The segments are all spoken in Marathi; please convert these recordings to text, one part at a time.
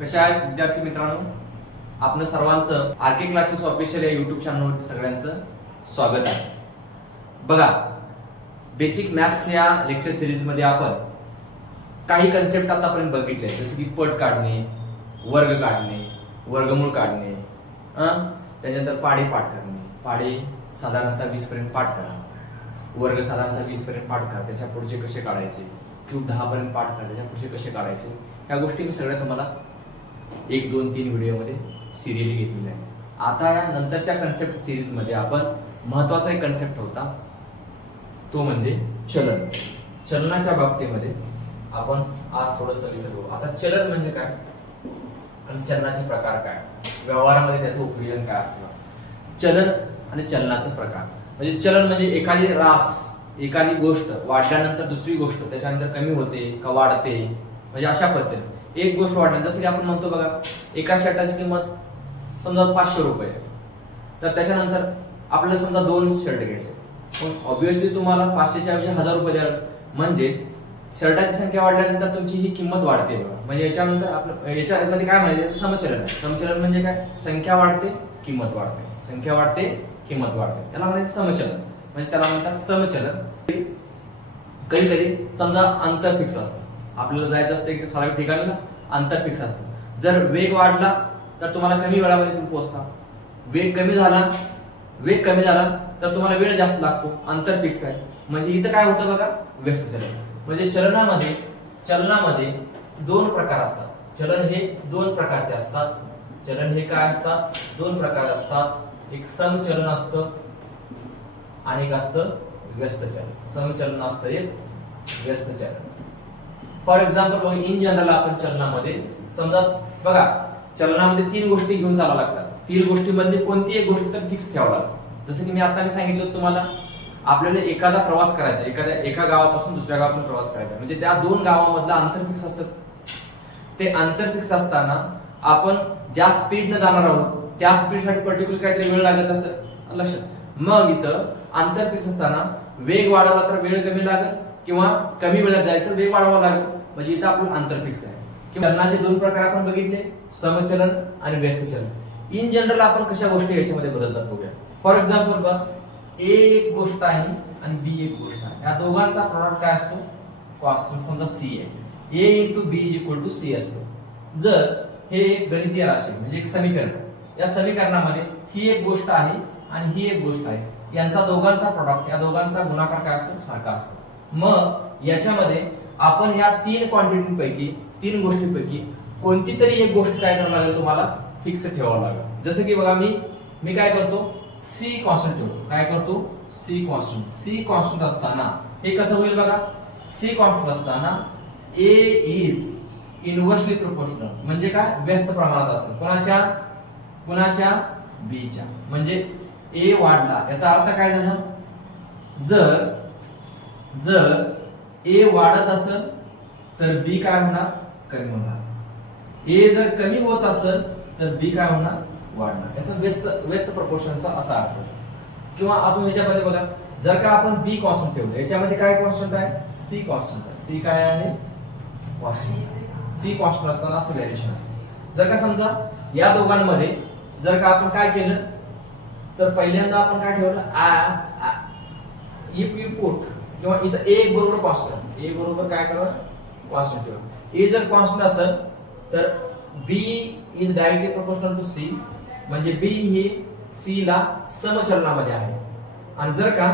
कशा आहेत विद्यार्थी मित्रांनो, आपलं सर्वांचं आरके क्लासेस ऑफिशियल या युट्यूब चॅनलवरती सगळ्यांचं स्वागत आहे. बघा, बेसिक मॅथ्स या लेक्चर सिरीज मध्ये आपण काही कन्सेप्ट आतापर्यंत बघितले, जसं की पट काढणे, वर्ग काढणे, वर्गमूळ काढणे, त्याच्यानंतर पाढे पाठ करणे. पाढे साधारणतः 20 पर्यंत पाठ करा, वर्ग साधारणतः 20 पर्यंत पाठ करा, त्याच्या पुढचे कसे काढायचे, क्यूब 10 पर्यंत पाठ करा, त्याच्या पुढचे कसे काढायचे, या गोष्टी मी सगळ्या तुम्हाला 1, 2, 3 व्हिडिओमध्ये सिरियली घेतलेल्या आहे. आता या नंतरच्या कन्सेप्ट सिरीज मध्ये आपण महत्वाचा एक कन्सेप्ट होता, तो म्हणजे चलन. चलनाच्या बाबतीमध्ये आपण आज थोडं सविस्तर बघू. आता चलन म्हणजे काय आणि चलनाचे प्रकार काय, व्यवहारामध्ये त्याचं उपयोजन काय असतं. चलन आणि चलनाचे प्रकार म्हणजे चलन म्हणजे एखादी रास, एखादी गोष्ट वाढल्यानंतर दुसरी गोष्ट त्याच्यानंतर कमी होते का वाढते, म्हणजे अशा पद्धतीने एक गोष्ट वाढली. जसं की आपण म्हणतो बघा, एका शर्टाची किंमत समजा 500 रुपये, तर त्याच्यानंतर आपल्याला समजा 2 शर्ट घ्यायचे, पण ऑब्विसली तुम्हाला 500च्या ऐवजी 1000 रुपये द्याल, म्हणजेच शर्टाची संख्या वाढल्यानंतर तुमची ही किंमत वाढते बघा. म्हणजे याच्यानंतर आपलं याच्यामध्ये काय म्हणायचं, समचलन आहे. समचलन म्हणजे काय, संख्या वाढते किंमत वाढते, संख्या वाढते किंमत वाढते, याला म्हणायचं समचलन, म्हणजे त्याला म्हणतात समचलन. कधी कधी समजा अंतर फिक्स असतं, आपल्याला जायचं असतं की ठराविक ठिकाणी, अंतर फिक्स असतं. जर वेग वाढला तर तुम्हाला कमी वेळामध्ये तुम्ही पोहोचता, वेग कमी झाला तर तुम्हाला वेळ जास्त लागतो, अंतर फिक्स आहे. म्हणजे इथं काय होतं बघा, व्यस्त चलन. म्हणजे चलनामध्ये 2 प्रकार असतात. चलन हे 2 प्रकारचे असतात. चलन हे काय असतात, 2 प्रकार असतात. एक समचलन असतं आणि एक असतं व्यस्त चलन. समचलन असतं एक व्यस्त चलन. फॉर एक्झाम्पल इन जनरल आपण चलनामध्ये समजा बघा, चलनामध्ये 3 गोष्टी घेऊन चालावं लागतात. 3 गोष्टींमध्ये कोणती एक गोष्ट तर फिक्स ठेवावं लागतं. जसं की मी आता सांगितलं तुम्हाला, आपल्याला एखादा प्रवास करायचा, एका गावापासून दुसऱ्या गावापर्यंत प्रवास करायचा, म्हणजे त्या 2 गावामधलं अंतर फिक्स असतं. ते अंतर फिक्स असताना आपण ज्या स्पीडने जाणार आहोत त्या स्पीडसाठी पर्टिक्युलर काहीतरी वेळ लागत असं लक्षात. मग इथं अंतर फिक्स असताना वेग वाढवला तर वेळ कमी लागेल, किंवा कमी वेळात जायचं तर वेग वाढवावा लागेल, म्हणजे इथं आपलं अंतर फिक्स आहे. किंवा चलनाचे 2 प्रकार आपण बघितले, समचलन आणि व्यस्त चलन. इन जनरल आपण कशा गोष्टी याच्यामध्ये बदलतात बघूया. फॉर एक्झाम्पल बघा, ए एक गोष्ट आहे आणि बी एक गोष्ट आहे, या दोघांचा प्रॉडक्ट काय असतो, कॉस्ट. समजा सी आहे, A into B is equal to C असतो. जर हे एक गणितीय राशी म्हणजे एक समीकरण, या समीकरणामध्ये ही एक गोष्ट आहे आणि ही एक गोष्ट आहे, यांचा दोघांचा प्रॉडक्ट, या दोघांचा गुणाकार काय असतो, सारखा असतो. मग याच्यामध्ये आपण ह्या 3 क्वांटिटीपैकी, 3 गोष्टींपैकी कोणती तरी एक गोष्ट काय करावं लागेल, तुम्हाला फिक्स ठेवावं लागेल. जसं की बघा, मी काय करतो, सी कॉन्स्टंट ठेवतो. काय करतो, सी कॉन्स्टंट. सी कॉन्स्टंट असताना हे कसं होईल बघा, सी कॉन्स्टंट असताना ए इज इनव्हर्सली प्रोपोर्शनल, म्हणजे काय, व्यस्त प्रमाणात असतं. कुणाच्या बीच्या. म्हणजे ए वाढला, याचा अर्थ काय झाला, जर ए वाढत असेल तर बी काय होणार, कमी होणार. ए जर कमी होत असेल तर बी काय होणार, वाढणार. याचा व्यस्त प्रपोर्शनचा असा अर्थ होतो. किंवा आपण याच्यामध्ये बघा, जर का आपण बी कॉन्स्टंट ठेवलं, याच्यामध्ये काय कॉन्स्टंट आहे, सी कॉन्स्टंट आहे. सी काय आहे, कॉन्स्टंट. सी कॉन्स्टंट असताना असं व्हॅरिएशन असतं. जर का समजा या दोघांमध्ये जर का आपण काय केलं, तर पहिल्यांदा आपण काय ठेवलं, इफ यू पुट, किंवा इथं ए बरोबर कॉन्स्टंट, ए बरोबर काय करा, कॉन्स्टंट ठेवा. ए जर कॉन्स्टंट असेल तर B is directly proportional to C, म्हणजे बी ही सी ला समचलनामध्ये आहे. आणि जर का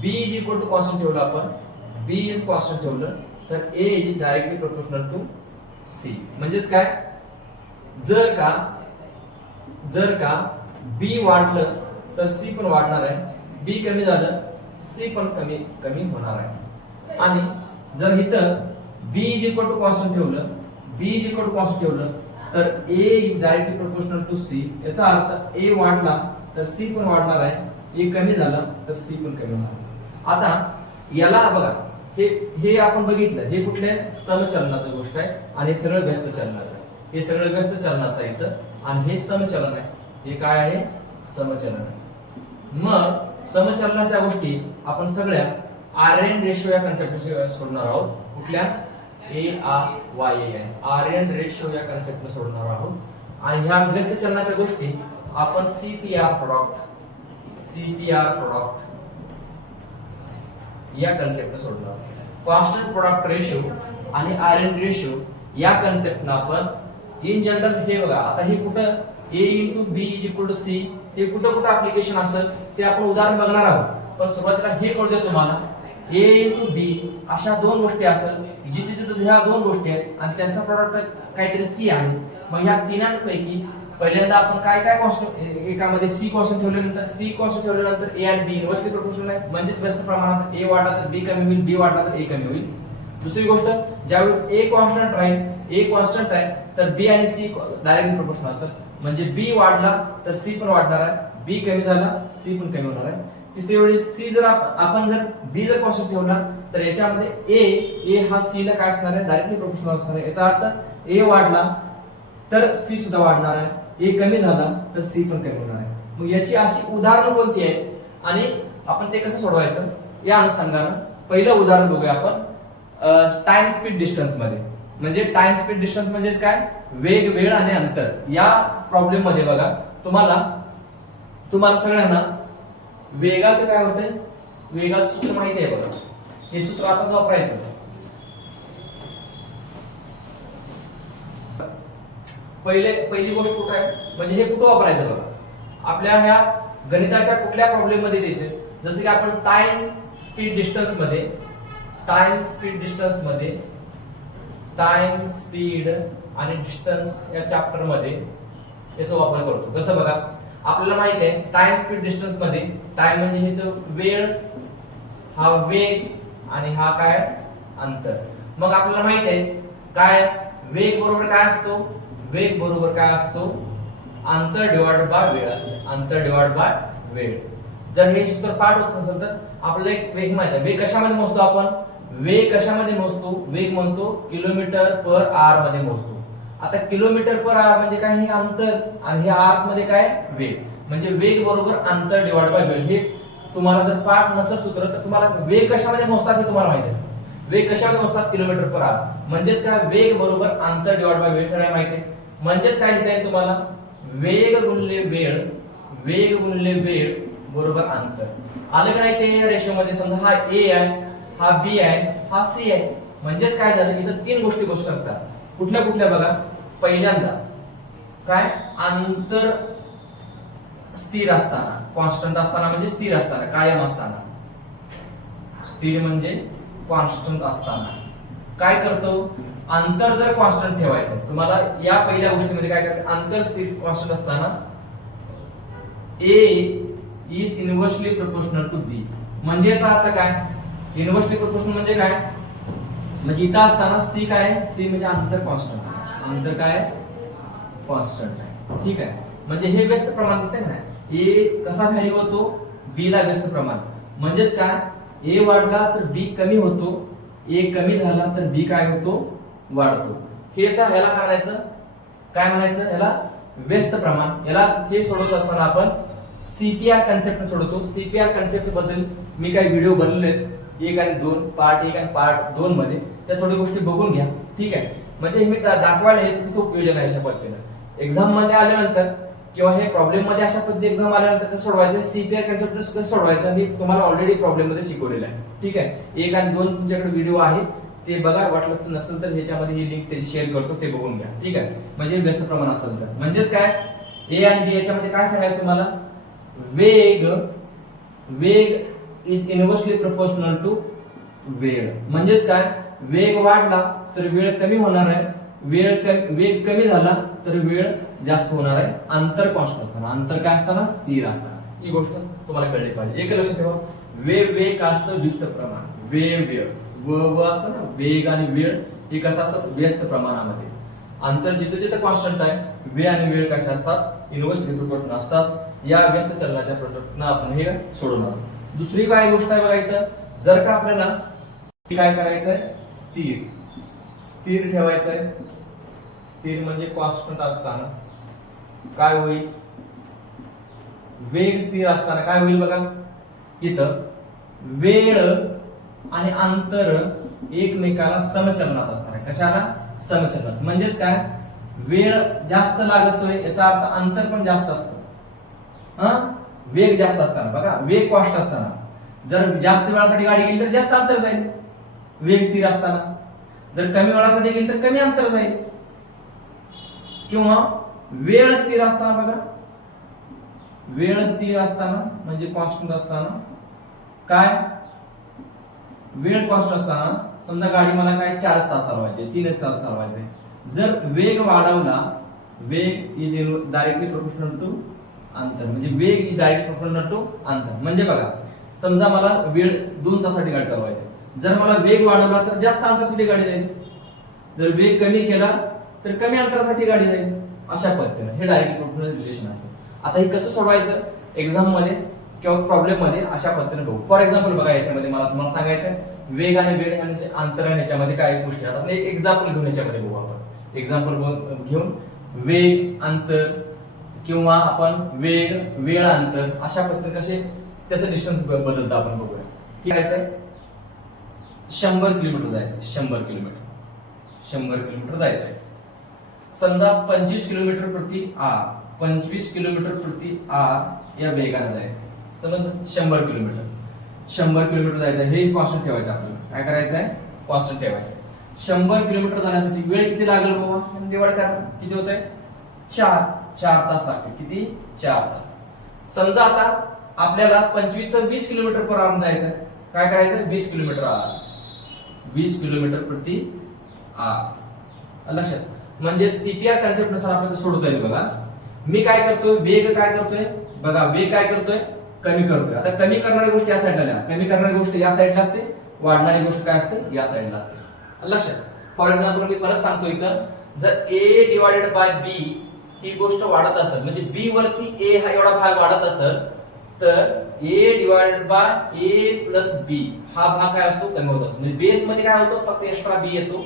B is equal to constant ठेवलं आपण, बी इज कॉन्स्टंट ठेवलं तर A is directly proportional to C. म्हणजेच काय, जर का बी वाढलं तर सी पण वाढणार आहे, बी कमी झालं सी पण कमी होणार आहे. आणि जर इथं B is equal to constant ठेवलं, तर A is directly proportional to C. याचा अर्थ ए वाढला तर सी पण वाढणार आहे, ए कमी झाला तर सी पण कमी होणार. आता याला बघा, हे आपण बघितलं, हे कुठल्या समचलनाचं गोष्ट आहे आणि हे सरळ व्यस्त चलनाचं. हे सगळं व्यस्त चलनाचं आहे इथं, आणि हे समचलन आहे. हे काय आहे, समचलन आहे. मग समचलनाच्या गोष्टी आपण सगळ्या आर एन रेशो या कन्सेप्ट सोडणार आहोत. कुठल्या, ARYAN आर्यन रेशो या कन्सेप्टने सोडणार आहोत. आणि ह्या व्यस्त चलनाच्या गोष्टी आपण CPR प्रॉडक्ट या कन्सेप्टने सोडणार आहोत. कॉन्स्टंट प्रोडक्ट रेशो आणि आयरन रेशो या कन्सेप्टने आपण इन जनरल हे बघा, आता हे कुठं A × B = C हे कुठं ऍप्लिकेशन असेल ते आपण उदाहरण बघणार आहोत. पण सुरुवातीला हे कळू द्या तुम्हाला, A × B अशा दोन गोष्टी असेल जिथे जिथे ह्या दोन गोष्टी आहेत आणि त्यांचा प्रोडक्ट काहीतरी C आहे. मग ह्या तिन्हांपैकी पहिल्यांदा आपण काय काय कॉन्स्टंट, एकामध्ये C कॉन्स्टंट ठेवल्यानंतर A आणि B इन्व्हर्सली प्रोपोर्शनल आहे, म्हणजेच व्यस्त प्रमाणात A वाढला तर B कमी होईल, B वाढला तर A कमी होईल. दुसरी गोष्ट, ज्यावेळेस A कॉन्स्टंट राहील, A कॉन्स्टंट आहे तर B आणि C डायरेक्टली प्रोपोर्शनल असेल, म्हणजे B वाढला तर C पण वाढणार आहे, B कमी झाला C पण कमी होणार आहे. तिसरी वेळेस C जर आपण जर B जर कॉन्स्टंट ठेवला तर याच्यामध्ये A हा C ला काय असणार आहे, डायरेक्टली प्रोपोर्शनल असणार आहे. याचा अर्थ A वाढला तर C सुद्धा वाढणार आहे, A कमी झाला तर C पण कमी होणार आहे. मग याची अशी उदाहरणं कोणती आहेत आणि आपण ते कसं सोडवायचं या अनुषंगानं पहिलं उदाहरण बघूया आपण टाइम स्पीड डिस्टन्स मध्ये. म्हणजे टाइम स्पीड डिस्टन्स म्हणजे काय, वेग, वेळ आणि अंतर. या प्रॉब्लेम मध्ये बघा तुम्हाला सगळ्यांना वेगाचं काय होतंय, वेगाचं सूत्र माहिती आहे बघा. हे सूत्र आताच वापरायचं. पहिली गोष्ट कुठं आहे, म्हणजे हे कुठं वापरायचं बघा. आपल्या ह्या गणिताच्या कुठल्या प्रॉब्लेम मध्ये देते, जसं की आपण टाइम स्पीड डिस्टन्स आणि डिस्टन्स या चॅप्टर मध्ये याचा वापर करतो. कसं बघा, आपल्याला माहित आहे टाइम स्पीड डिस्टन्स मध्ये टाइम म्हणजे हे तर वेळ, हा वेग आणि हा काय अंतर. मग आपल्याला माहित आहे काय वेग बरोबर काय असतो, वेग बरोबर काय असतो, अंतर डिवाइडेड बाय वेळ असतो, अंतर डिवाइडेड बाय वेळ. जर हे सूत्र पाठ होत नसेल तर आपल्याला एक वेग माहित आहे. वेग कशामध्ये मोजतो आपण, वेग कशामध्ये मोजतो, वेग म्हणतो km/h मध्ये मोजतो. आता km/h म्हणजे काय, हे अंतर आणि हे आर्स मध्ये काय वेग. म्हणजे वेग बरोबर अंतर डिवाइड बाय वेळ. हे तुम्हाला जर पाठ नसेल सूत्र तर तुम्हाला वेग कशामध्ये मोजतात हे तुम्हाला माहिती असतं. वेग कशामध्ये मोजतात, km/h. म्हणजेच काय, वेग बरोबर अंतर डिवाइड बाय वेळ सगळ्यांना माहिती आहे. म्हणजेच काय लिहिता येईल तुम्हाला, वेग गुणिले वेळ बरोबर अंतर. आलं का नाही ते रेशो मध्ये. समजा हा A आहे, हा B आहे, हा C आहे. म्हणजेच काय झालं, इथं तीन गोष्टी बसू शकतात. कुठल्या कुठल्या बघा. पहिल्यांदा काय, अंतर स्थिर असताना, कॉन्स्टंट असताना म्हणजे स्थिर असताना, कायम असताना. स्थिर म्हणजे कॉन्स्टंट असताना काय करतो, अंतर जर कॉन्स्टंट ठेवायचं तुम्हाला या पहिल्या गोष्टीमध्ये काय करायचं, अंतर स्थिर कॉन्स्टंट असताना A is inversely proportional to B. म्हणजे याचा अर्थ काय, इन्व्हर्सली प्रोपोर्शनल म्हणजे काय, म्हणजे इथं असताना C काय आहे, C म्हणजे अंतर कॉन्स्टंट, अंतर काय कॉन्स्टंट आहे. ठीक आहे. म्हणजे हे व्यस्त प्रमाण दिसतंय ना, A कसा व्हॅरी होतो, B ला व्यस्त प्रमाण. म्हणजेच काय, A वाढला तर B कमी होतो, A कमी झाला तर B काय होतो, वाढतो. ह्याला काय म्हणायचं, याला व्यस्त प्रमाण. याला हे सोडवत असताना आपण CPR कन्सेप्ट सोडवतो. CPR कन्सेप्ट बद्दल मी काही व्हिडिओ बनवले, 1 आणि 2, पार्ट 1 आणि पार्ट 2 मध्ये, त्या थोडी गोष्टी बघून घ्या. ठीक आहे. म्हणजे मी दाखवायला हेच कसं उपयोजन आहे अशा पद्धतीने. एक्झाम मध्ये आल्यानंतर किंवा हे प्रॉब्लेम मध्ये अशा पद्धतीने एक्झाम आल्यानंतर कसं सोडवायचं, CPR कन्सेप्ट कसं सोडवायचं मी तुम्हाला ऑलरेडी प्रॉब्लेम मध्ये शिकवलेलं आहे. ठीक आहे. 1 आणि 2 तुमच्याकडे व्हिडिओ आहे, ते बघा. वाटलं नसेल तर ह्याच्यामध्ये ही लिंक त्याची शेअर करतो, ते बघून घ्या. ठीक आहे. म्हणजे व्यस्त प्रमाण असेल तर म्हणजेच काय, A आणि B याच्यामध्ये काय सांगायचं तुम्हाला, वेग इज इन्व्हर्सली प्रोपोर्शनल टू वेळ. म्हणजेच काय, वेग वाढला तर वेळ कमी होणार आहे, वेग कमी झाला तर वेळ जास्त होणार आहे. अंतर कॉन्स्टंट असताना, अंतर काय असताना स्थिर असताना. ही गोष्ट तुम्हाला कळली पाहिजे. एक लक्षात ठेवा, वेग काय असतं, व्यस्त प्रमाण. वेळ व असतं ना, वेग आणि वेळ हे कसं असतं, व्यस्त प्रमाणामध्ये. अंतर जिथे जिथे कॉन्स्टंट आहे, वेळ आणि वेळ कशा असतात, इन्व्हर्सली प्रोपोर्शनल असतात. या व्यस्त चलनाच्या प्रोडक्टनं आपण हे सोडवणार. दुसरी काय गोष्ट आहे बघा, इथं जर का आपल्याला काय करायचंय, स्थिर ठेवायचंय. स्थिर म्हणजे कॉन्स्टंट असताना काय होईल, वेग स्थिर असताना काय होईल बघा, इथं वेळ आणि अंतर एकमेकाला समचलनात असणार आहे. कशाला? समचलनात. म्हणजेच काय, वेळ जास्त लागतोय याचा अर्थ अंतर पण जास्त असतं. वेग जास्त असताना बघा, वेग कॉस्ट असताना जर जास्त वेळासाठी गाडी गेली तर जास्त अंतर जाईल वेग स्थिर असताना. जर कमी वेळासाठी गेली तर कमी अंतर जाईल. किंवा वेळ स्थिर असताना बघा, वेळ स्थिर असताना म्हणजे कॉन्स्टंट असताना काय, वेळ कॉस्ट असताना समजा गाडी मला काय 4 तास चालवायचे, 3 तास चालवायचे, जर वेग वाढवला, वेग इज डायरेक्टली प्रोपोर्शनल टू अंतर, म्हणजे वेग इज डायरेक्ट प्रोपोर्शनल टू अंतर. म्हणजे बघा समजा मला वेळ 2 तासासाठी गाडी चालवायची, जर मला वेग वाढवला तर जास्त अंतरासाठी गाडी जाईल, जर वेग कमी केला तर कमी अंतरासाठी गाडी जाईल. अशा पद्धतीने हे डायरेक्ट प्रोपोर्शनल रिलेशन असतं. आता हे कसं सोडवायचं एक्झाम मध्ये किंवा प्रॉब्लेम मध्ये अशा पद्धतीने बघू. फॉर एक्झाम्पल बघा, याच्यामध्ये मला तुम्हाला सांगायचं वेग आणि वेळ आणि अंतर आहे, याच्यामध्ये काय गोष्टी आहेत. आपण एक एक्झाम्पल घेऊन याच्यामध्ये बघू. आपण एक्झाम्पल घेऊन वेग, अंतर किंवा आपण वेग, वेळ, अंतर अशा पद्धतीने कसे त्याचं डिस्टन्स बदलतं आपण बघूया. ठीक आहे, 100 किलोमीटर जायचं, 100 किलोमीटर जायचंय. समजा 25 किलोमीटर प्रति आर, 25 किलोमीटर प्रति आर या वेगाने जायचं. समजा 100 किलोमीटर जायचं, हे कॉन्स्टंट ठेवायचं. आपल्याला काय करायचं आहे, कॉन्स्टंट ठेवायचं. 100 किलोमीटर जाण्यासाठी वेळ किती लागेल बाबा, डिवाइड करा. किती होतंय, 4 तास लागतील. किती, 4 तास. समजा आता आपल्याला 25 चं 20 किलोमीटर पर आवर जायचं, काय करायचं, 20 किलोमीटर प्रति आवर. लक्षात, म्हणजे सीपीआर कन्सेप्ट नुसार आपल्याला सोडता येईल. बघा मी काय करतोय, वेग काय करतोय, बघा वेग काय करतोय, कमी करतोय. आता कमी करणारी गोष्ट या साईडला लिहा, कमी करणारी गोष्ट या साईडला असते, वाढणारी गोष्ट काय असते, या साईडला असते. लक्षात. फॉर एक्झाम्पल मी परत सांगतो, इथं जर ए डिवायडेड बाय बी ही गोष्ट वाढत असेल, म्हणजे बी वरती ए हा एवढा भाग वाढत असेल, तर ए डिवायडेड बाय ए प्लस बी हा भाग काय असतो, कमी होत असतो. म्हणजे बेस मध्ये काय होतो, फक्त एक्स्ट्रा बी येतो.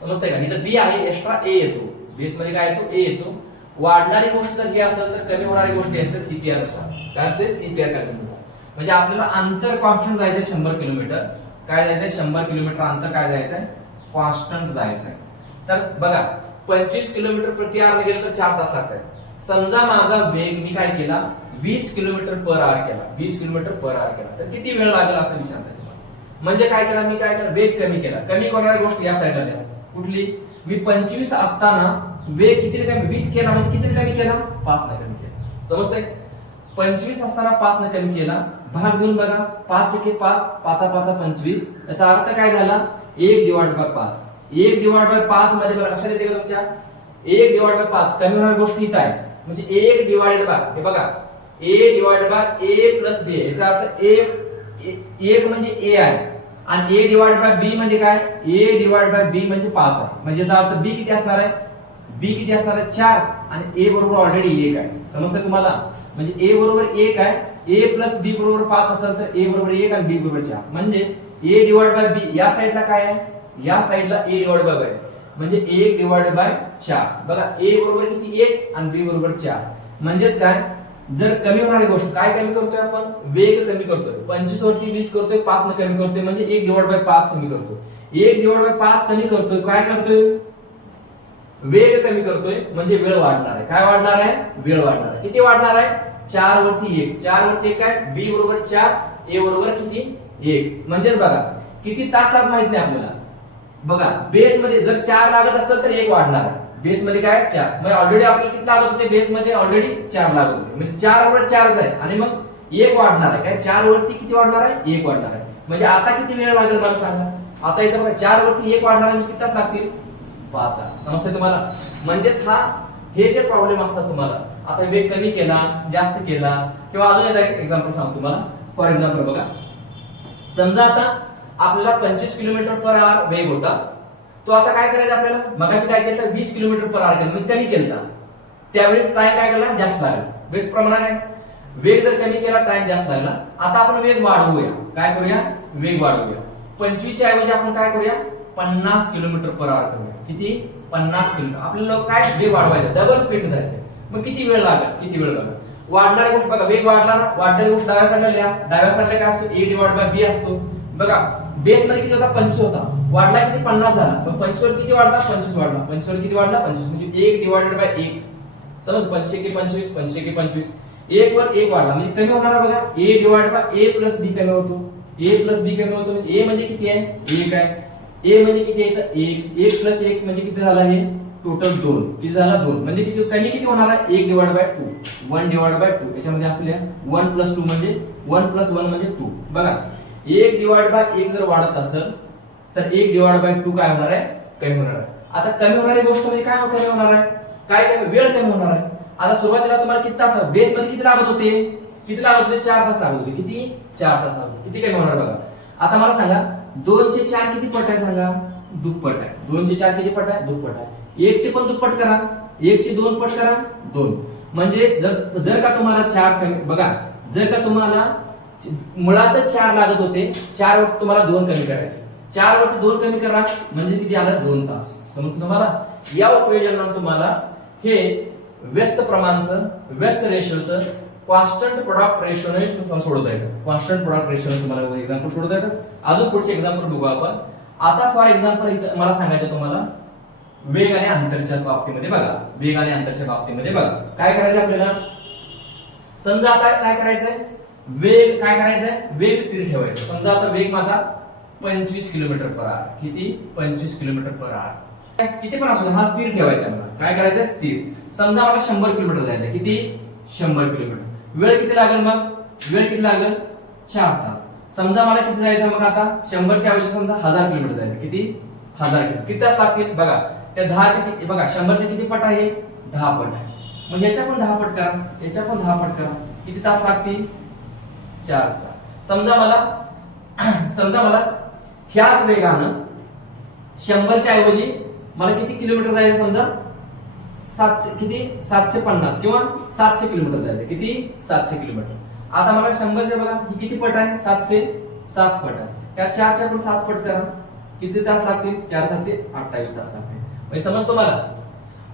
समजतंय का, इथं बी आहे, एक्स्ट्रा ए येतो. बेस मध्ये काय येतो, ए येतो. वाढणारी गोष्ट जर ही असेल तर कमी होणारी गोष्ट असते सीपीआर नुसार. काय असते, सीपीआर कन्सेप्ट. म्हणजे आपल्याला अंतर कॉन्स्टंट जायचंय 100 किलोमीटर. काय जायचंय, 100 किलोमीटर अंतर काय जायचंय, कॉन्स्टंट जायचंय. तर बघा 25 किलोमीटर प्रति आवर गेलं तर 4 तास लागतात. समजा माझा वेग मी काय केला, 20 किलोमीटर पर आवर केला, 20 किलोमीटर पर आवर केला, तर किती वेळ लागेल असं विचारतात तुम्हाला. म्हणजे काय केला मी, काय केला, वेग कमी केला. कमी करणारी गोष्ट या साईडला लिहा. कुठली, मी 25 असताना वेग किती कमी, 20 केला, म्हणजे किती कमी केला, 5 ने कमी केला. समजतंय, 25 असताना 5 ने कमी केला. भाग देऊन बघा, 5 1 5, 5 5 25. याचा अर्थ काय झाला, 1 डिवाइड बाय 5. 1 डिवाइड बाय 5 मध्ये बघा लक्षात येते का तुमच्या, 1 डिवाइड बाय 5 कमी होणारी गोष्ट इथं आहे. म्हणजे 1 डिवाइड बाय, हे बघा a divide by a plus b. याचा अर्थ a 1 म्हणजे a आहे आणि a डिवाइड बाय b म्हणजे काय, a डिवाइड बाय b म्हणजे 5 आहे. म्हणजे याचा अर्थ b किती असणार आहे, b किती असणार आहे, 4 आणि a बरोबर ऑलरेडी 1 आहे. समजतं तुम्हाला, म्हणजे a बरोबर 1 आहे, a प्लस b बरोबर 5 असेल तर a बरोबर 1 आणि b बरोबर 4. म्हणजे a डिवाइड बाय b या साईडला काय आहे, या साईडला a डिवाइड बाय b म्हणजे 1 डिवाइड बाय 4. बघा a बरोबर किती, 1 आणि b बरोबर 4. म्हणजेच काय, जर कमी होणारी गोष्ट काय कमी करतोय आपण, वेग कमी करतोय. 25 वरती 20 करतोय, 5 ने कमी करतोय, म्हणजे 1 डिवाइड बाय 5 कमी करतोय. 1 डिवाइड बाय 5 कमी करतोय, काय करतोय, वेग कमी करतोय, म्हणजे वेळ वाढणार आहे. काय वाढणार आहे, वेळ वाढणार आहे. किती वाढणार आहे, 4 वरती 1, 4 वरती 1 काय, b बरोबर 4, a बरोबर किती, 1. म्हणजेच बघा किती तास लागत माहित नाही आपल्याला. बघा बेस मध्ये जर 4 लागत असतं तर 1 वाढणार आहे. बेस मध्ये काय 4, म्हणजे ऑलरेडी आपल्याला किती लागत होते, बेस मध्ये ऑलरेडी 4 लागत होते, म्हणजे 4 वर 4 आहे आणि मग 1 वाढणार आहे. काय 4 वरती किती वाढणार आहे, 1 वाढणार आहे. म्हणजे आता किती वेळ लागेल मला सांगा. आता इथं बघा 4 वरती 1 वाढणार म्हणजे किती तास लागतील, 5 तास. समजतंय तुम्हाला. म्हणजेच हा हे जे प्रॉब्लेम असतात तुम्हाला, आता वेग कमी केला, जास्त केला, किंवा अजून एक एक्झाम्पल सांगतो तुम्हाला. फॉर एक्झाम्पल बघा, समजा आता आपल्याला 25 किलोमीटर पर आवर वेग होता, तो आता काय करायचं आपल्याला, मगाशी काय केलं, 20 किलोमीटर पर आवर केलं, म्हणजे कमी केला. त्यावेळेस टाइम काय केला, जास्त लागला. बेस्ट प्रमाणाने वेग जर कमी केला, टाइम जास्त लागला. आता आपण वेग वाढवूया. काय करूया, वेग वाढवूया. 25 च्या ऐवजी आपण काय करूया, 50 किलोमीटर पर आवर करूया. किती, 50 किलोमीटर. आपल्याला काय वेग वाढवायचा, डबल स्पीड जायचं. मग किती वेळ लागेल, किती वेळ लागेल. वाढणारी गोष्ट बघा, वेग वाढला ना, वाढणारी गोष्ट डाव्या साईडला लिहा. डाव्या साईडला काय असतो, a डिवाइड बाय b असतो. बघा बेस मध्ये किती होता 25 होता, वाढला किती 50 झाला, मग 25 वर किती वाढला 25 वाढला, 25 वर किती वाढला 25, म्हणजे 1 डिवाइडेड बाय 1. समज 25 की 25, 25 की 25, 1 वर 1 वाढला म्हणजे कमी होणार आहे बघा. a divided by a plus b कमी होतो, a प्लस b कमी होतो म्हणजे a म्हणजे किती आहे 1 आहे, a म्हणजे किती आहे तर 1, 1 प्लस 1 म्हणजे किती झाला हे टोटल 2, किती झाला 2 म्हणजे किती कमी किती होणार आहे 1 डिवाइडेड बाय 2, 1 डिवाइडेड बाय 2. याच्यामध्ये असले 1 प्लस 2 म्हणजे 1 प्लस 1 म्हणजे 2. बघा 1 डिवाइडेड बाय 1 जर वाढत असेल तर 1 डिवाइडेड बाय 2 काय होणार आहे कमी होणार आहे. आता कमी होणारी गोष्ट म्हणजे काय कमी होणार आहे, काय कमी वेळ कमी होणार आहे. आता सुरुवातीला तुम्हाला किती तास बेस मध्ये किती लागत होते, किती लागत होते 4 तास लागत होते, किती 4 तास लागत होते, किती कमी होणार बघा. आता मला सांगा 2 चे 4 किती पट आहे सांगा, दुप्पट आहे. 2 चे 4 किती पट आहे दुप्पट आहे. 1 चे पण दुप्पट करा, 1 चे 2 पट करा 2. म्हणजे जर का तुम्हाला 4 कमी बघा, जर का तुम्हाला मुळातच 4 लागत होते, 4 वर तुम्हाला 2 कमी करायचे, 4 वरती 2 कमी करा म्हणजे किती आलं 2 तास. समजतं तुम्हाला. या उपयोजनातून तुम्हाला हे व्यस्त प्रमाणचं व्यस्त रेशोचं कॉन्स्टंट प्रोडक्ट रेशोने तुम्हाला सोडवता येतं. कॉन्स्टंट प्रोडक्ट रेशोने तुम्हाला एक्झाम्पल सोडवता येतं. अजून पुढचे एक्झाम्पल बघू आपण. आता फॉर एक्झाम्पल इथं मला सांगायचं तुम्हाला वेग आणि अंतरच्या बाबतीमध्ये बघा, वेग आणि अंतरच्या बाबतीमध्ये बघा काय करायचं आपल्याला. समजा आता काय करायचंय, वेग काय करायचंय, वेग स्थिर ठेवायचा. समजा आता वेग माझा 25 किलोमीटर पर आवर, किती 25 किलोमीटर पर आवर, किती पण असू हा स्थिर ठेवायचा मला. काय करायचं स्थिर. समजा मला 100 किलोमीटर जायला, किती 100 किलोमीटर. वेळ किती लागेल मग, वेळ किती लागेल 4 तास. समजा मला किती जायचं मग आता 100 च्या ऐवजी समजा 1000 किलोमीटर जायला, किती 1000 किलोमीटर, किती तास लागतील बघा. त्या 10 चे किती बघा, 100 चे किती पट आहे 10 पट आहे. मग याच्या पण 10 पट करा, याच्या पण 10 पट करा, किती तास लागतील 4 तास. समजा मला ह्याच वेगानं 100 च्या ऐवजी मला किती किलोमीटर जायचं समजा 700 किती 750 किंवा 700 किलोमीटर जायचं, किती 700 किलोमीटर. आता मला 100 चे बघा ही किती पट आहे 707 पट आहे. त्या 4 च्या पण 7 पट करा, किती तास लागतील 4 7 28 तास लागतील. म्हणजे समज तुम्हाला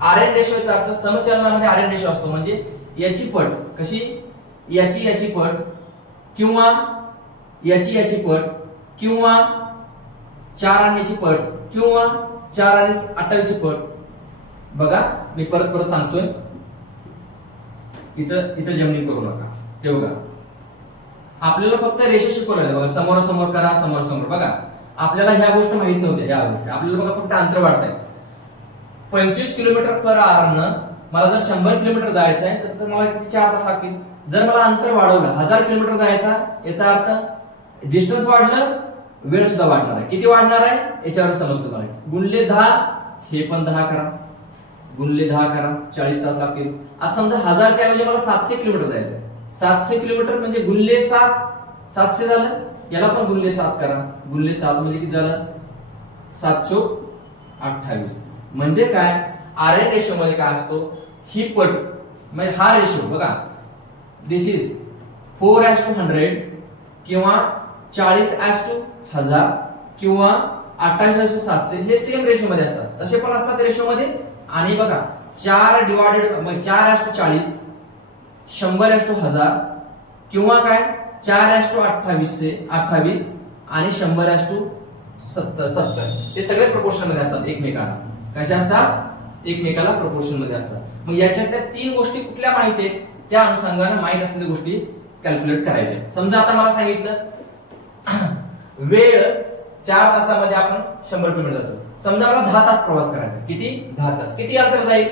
आरएन रेशोचा अर्थ समचलनामध्ये आरएन रेशो असतो म्हणजे याची पट कशी, याची पट किंवा याची पट किंवा 4 आणि याची पट किंवा 4 आणि 28 ची पट. बघा मी परत सांगतोय, इथं जमनी करू नका. हे बघा आपल्याला फक्त रेषा शिकवलं बघा, समोर समोर करा, समोर समोर. बघा आपल्याला ह्या गोष्टी माहित नव्हत्या, या गोष्टी आपल्याला बघा फक्त अंतर वाढतंय. 25 किलोमीटर पर आवर मला जर 100 किलोमीटर जायचं आहे तर मला किती 4 तास लागतील. जर मला अंतर वाढवलं 1000 किलोमीटर जायचा, याचा अर्थ डिस्टन्स वाढलं वेळ सुद्धा वाढणार आहे. किती वाढणार आहे याच्यावर समजतो मला. गुणले 10 हे पण 10 करा, गुणले 10 करा 40 तास लागतील. आता समजा 1000 च्या ऐवजी मला 700 किलोमीटर जायचं आहे, 700 किलोमीटर म्हणजे गुणले 7 700 झालं. याला पण गुणले 7 करा, गुणले 7 म्हणजे किती झालं 7 चोक 28. म्हणजे काय आरएन रेशो मध्ये काय असतो ही पट म्हणजे हा रेशो बघा, दिस इज 4:100 किंवा 40:1000 किंवा 28:700 हे सेम रेशो मध्ये असतात, तसे पण असतात रेशो मध्ये. आणि बघा 4 डिवाइडेड 4:40 100:1000 किंवा काय 4:28 आणि 100:70 हे सगळे प्रोपोर्शन मध्ये असतात एकमेकांना. कशा असतात एकमेकाला प्रोपोर्शन मध्ये असतात. मग याच्यातल्या 3 गोष्टी कुठल्या माहिती आहेत त्या अनुषंगाने माहित असलेल्या गोष्टी कॅल्क्युलेट करायच्या. समजा आता मला सांगितलं वेळ 4 तासामध्ये आपण 100 किलोमीटर जातो. समजा मला 10 तास प्रवास करायचा, किती 10 तास, किती अंतर जाईल.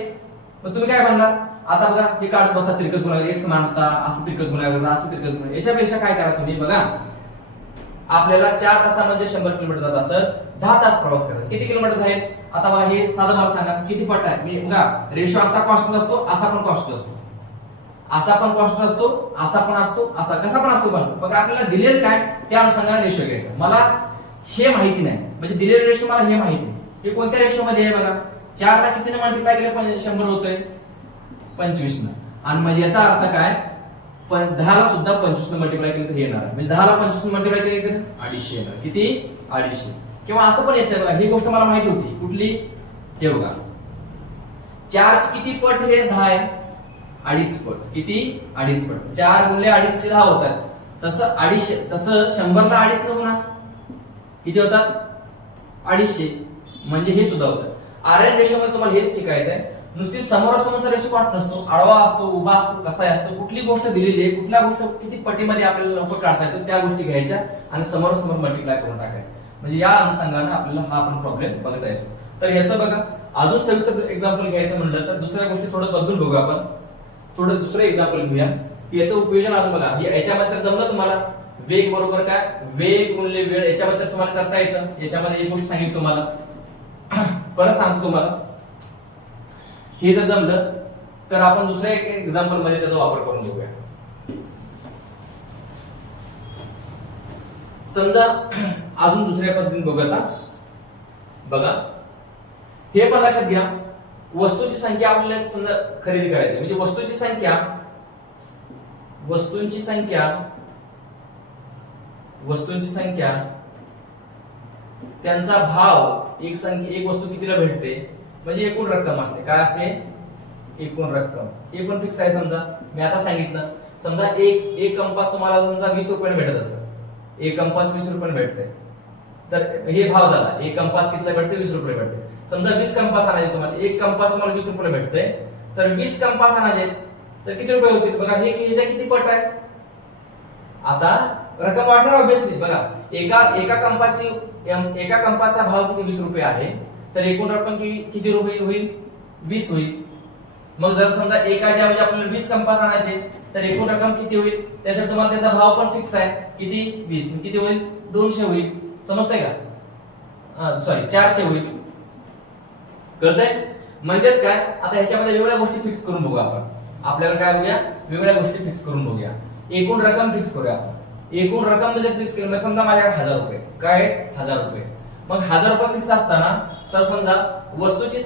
मग तुम्ही काय म्हणणार आता बघा हे काढत बसता तिरकस गुणाकार एक समानता, असं तिरकस गुणाकार, असं तिरकस गुणाकार. याच्यापेक्षा काय करा तुम्ही बघा, आपल्याला 4 तासामध्ये 100 किलोमीटर जात असेल, 10 तास प्रवास करा, किती किलोमीटर जाईल. आता बघा हे साधं मला सांगा किती पट आहे. मी बघा रेशो असा कॉन्स्टंट असतो, असा पण कॉन्स्टंट असतो, असा पण कॉन्स्टंट असतो, असा पण असतो, असा कसा पण असतो कॉन्स्टंट. बघा आपल्याला दिलेलं काय त्या अनुषंगाने रेशो घ्यायचा. मला हे माहिती नाही म्हणजे दिलेलं रेशो मला हे माहिती नाही, हे कोणत्या रेशो मध्ये आहे बघा. 4 ला कितीने मल्टिप्लाय केलं 100 होतोय 25 न. आणि म्हणजे याचा अर्थ काय 10 ला सुद्धा 25 ने मल्टिप्लाय केलं तर येणार म्हणजे 10 ला 25 ने मल्टिप्लाय केलं तर 250 येणार, किती 250. किंवा असं पण येतं बघा, ही गोष्ट मला माहिती होती कुठली, हे बघा 4 ची किती पट हे 10 आहे 2.5 पट, किती 2.5 पट. 4 गुणिले 2.5 म्हणजे 10 होतात. तसं 250 तसं 100 ला 2.5 न गुणा किती होतात 250. म्हणजे हे सुद्धा होतं. RN रेशो मध्ये तुम्हाला हेच शिकायचं आहे. नुसती समोरासमोरचा रेशो काढत नसतो, आडवा असतो, उभा असतो, कसाही असतो. कुठली गोष्ट दिलेली आहे, कुठल्या गोष्ट किती पटीमध्ये आपल्याला लवकर काढता येतो त्या गोष्टी घ्यायच्या आणि समोरासमोर मल्टिप्लाय करून टाकायचं. म्हणजे या अनुषंगाने आपल्याला हा पण प्रॉब्लेम बघता येतो. तर ह्याचं बघा अजून सविस्तर एक्झाम्पल घ्यायचं म्हणलं तर दुसऱ्या गोष्टी थोडं बदलून बघू आपण. थोडं दुसरं एक्झाम्पल घेऊया. याचं उपयोजन अजून बघा. याच्यामध्ये जमलं तुम्हाला वेग बरोबर काय वेग गुणले वेळ याच्याबद्दल तुम्हाला करता येतं. याच्यामध्ये एक गोष्ट सांगितली तुम्हाला, परत सांगतो तुम्हाला. हे जर जमलं तर आपण दुसऱ्या एक एक्झाम्पल मध्ये त्याचा वापर करून बघूया. समजा अजून दुसऱ्या पद्धतीने बघूया. बघा हे पण लक्षात घ्या, वस्तूची संख्या आपल्याला समजा खरेदी करायची म्हणजे वस्तूंची संख्या त्यांचा भाव एक वस्तू कितीला भेटते म्हणजे एकूण रक्कम असते. काय असते एकूण रक्कम. हे पण फिक्स आहे. समजा मी आता सांगितलं, समजा एक कंपास तुम्हाला समजा 20 रुपयाने भेटत असेल, एक कंपास 20 रुपयाने भेटते, तर हे भाव झाला. एक कंपास कितीला भेटते 20 रुपये भेटते. समजा 20 कंपास आणायचे तुम्हाला, एक कंपास तुम्हाला 20 रुपये भेटते, तर 20 कंपास आणायचे तर किती रुपये होतील बघा. हे किती पट आहे. आता रक्कम वाढणार ऑब्विसली. बघा एका कंपासचा भाव किती 20 रुपये आहे, तर एकूण रक्कम किती रुपये होईल 20 होईल. मग जर समजा एकाच्या ऐवजी आपल्याला 20 कंपास आणायचे तर एकूण रक्कम किती होईल. त्याच्यात तुम्हाला त्याचा भाव पण फिक्स आहे किती 20. किती होईल 200 होईल. समजतंय का. सॉरी 400 होईल. कळतंय. म्हणजेच काय आता ह्याच्यामध्ये वेगवेगळ्या गोष्टी फिक्स करून बघू आपण. आपल्याला काय बघूया वेगवेगळ्या गोष्टी फिक्स करून बघूया. एकूण रक्कम फिक्स करूया आपण. एकूण रक्कम जर फिक्स केली समजा माझ्याकडे 1000 रुपये. काय 1000 रुपये. मग 1000 रुपये फिक्स असताना सर समजा वस्तूंची